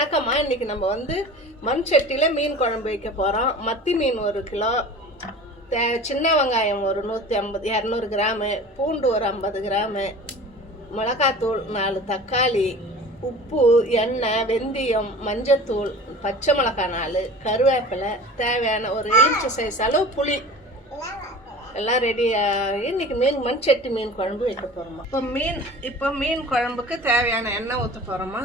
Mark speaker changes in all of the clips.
Speaker 1: வணக்கம்மா இன்னைக்கு நம்ம வந்து மண் சட்டியில் மீன் குழம்பு வைக்க போகிறோம் மத்தி மீன் ஒரு கிலோ தே- சின்ன வெங்காயம் ஒரு நூற்றி ஐம்பது இரநூறு கிராமு பூண்டு ஒரு ஐம்பது கிராமு மிளகாத்தூள் நாலு தக்காளி உப்பு எண்ணெய் வெந்தயம் மஞ்சத்தூள் பச்சை மிளகாய் நாலு கருவேப்பிலை தேவையான ஒரு எலுமிச்சை சைஸ் அளவு புளி. எல்லாம் ரெடி இன்னைக்கு மீன் மண் சட்டி மீன் குழம்பு வைக்க போகிறோமா இப்போ மீன் இப்போ மீன் குழம்புக்கு தேவையான எண்ணெய் ஊற்ற போகிறோமா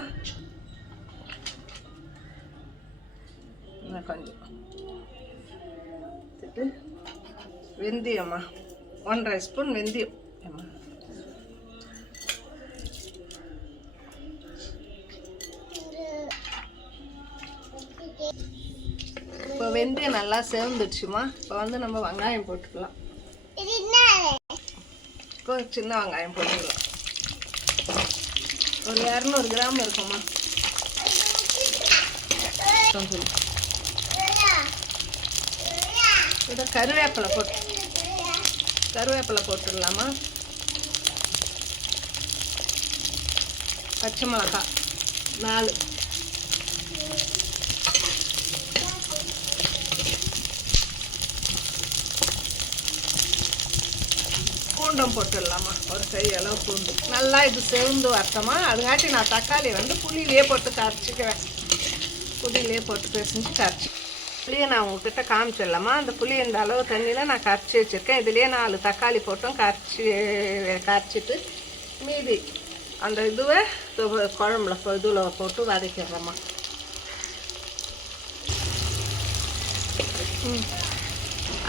Speaker 1: கொஞ்சம் எடுத்துட்டு வெந்தயம்மா ஒன்றரை ஸ்பூன் வெந்தயம். இப்போ வெந்தயம் நல்லா சேர்ந்துடுச்சுமா? இப்போ வந்து நம்ம வெங்காயம் போட்டுக்கலாம். இப்போ சின்ன வெங்காயம் போட்டுக்கலாம். ஒரு இரநூறு கிராம் இருக்குமா? கொஞ்சம் இதை கருவேப்பிலை போட்டு கருவேப்பிலை போட்டுடலாமா? பச்சை மிளகாய் நாலு. பூண்டும் போட்டுடலாமா? ஒரு கை அளவு பூண்டு. நல்லா இது செவந்து வரட்டமா? அதுங்காட்டி நான் தக்காளி வந்து புளியிலே போட்டு கரைச்சிக்குவேன். புளியிலே போட்டு பேசிஞ்சு கரைச்சி புளியை நான் உங்ககிட்ட காமிச்சிடலாமா? அந்த புளி இந்த அளவு தண்ணியில் நான் கரைச்சி வச்சுருக்கேன். இதுலேயே நாலு தக்காளி போட்டும் கரைச்சி கரைச்சிட்டு மீதி அந்த இதுவை குழம்புல இதில் போட்டு வதக்கிடுறோம்மா.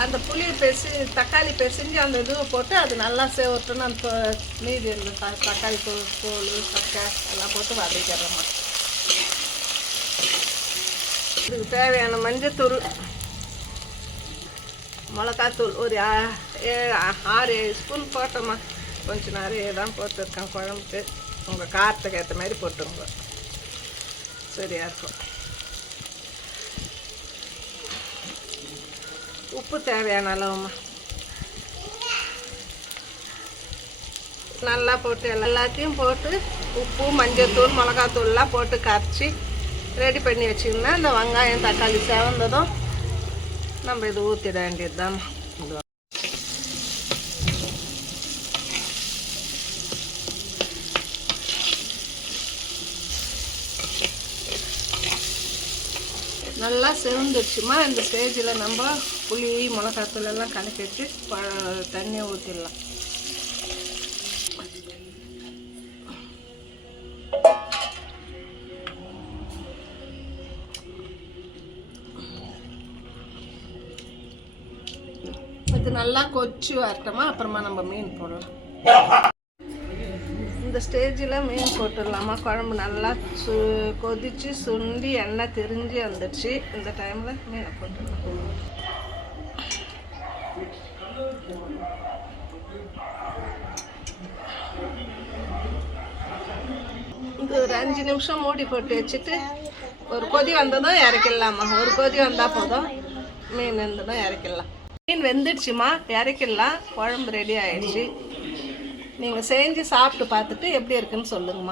Speaker 1: அந்த புளியை பெசி தக்காளி பெசிஞ்சு அந்த இதுவை போட்டு அது நல்லா சேவட்டுன்னு அந்த மீதி இந்த தக்காளி தூள் தோல் சக்கை எல்லாம் போட்டு வதக்கிடுறோம்மா. இதுக்கு தேவையான மஞ்சத்தூள் மிளகாத்தூள் ஒரு ஏழு ஆறு ஏழு ஸ்பூன் போட்டோம்மா. கொஞ்சம் நிறைய தான் போட்டிருக்கேன் குழம்புக்கு. உங்கள் காரத்துக்கு ஏற்ற மாதிரி போட்டுருங்க சரியாக இருக்கும். உப்பு தேவையான அளவுமா நல்லா போட்டு எல்லாத்தையும் போட்டு உப்பு மஞ்சத்தூள் மிளகாத்தூள்லாம் போட்டு கரைச்சி ரெடி பண்ணி வச்சிங்கன்னா இந்த வெங்காயம் தக்காளி செவந்ததும் நம்ம இது ஊற்றிட வேண்டியது தான் நல்லா செவந்துருச்சுமா. இந்த ஸ்டேஜில் நம்ம புளி மிளகாத்தூள் எல்லாம் கலக்கி வச்சு ப- தண்ணியை ஊற்றிடலாம் இது நல்லா கொச்சு வரட்டோமா? அப்புறமா நம்ம மீன் போடலாம். இந்த ஸ்டேஜில் மீன் போட்டுடலாமா? குழம்பு நல்லா சு கொதிச்சு சுண்டி எண்ணெய் திரிஞ்சு வந்துடுச்சு. இந்த டைமில் மீனை போட்டுடலாம். இது ஒரு அஞ்சு நிமிஷம் மூடி போட்டு வச்சுட்டு ஒரு கொதி வந்ததும் இறக்கிடலாமா? ஒரு கொதி வந்தால் போதும். மீன் இருந்ததும் இறக்கிடலாம். மீன் வெந்துடுச்சுமா? இறக்கிடலாம். குழம்பு ரெடி ஆயிடுச்சு. நீங்கள் செஞ்சு சாப்பிட்டு பார்த்துட்டு எப்படி இருக்குன்னு சொல்லுங்கம்மா.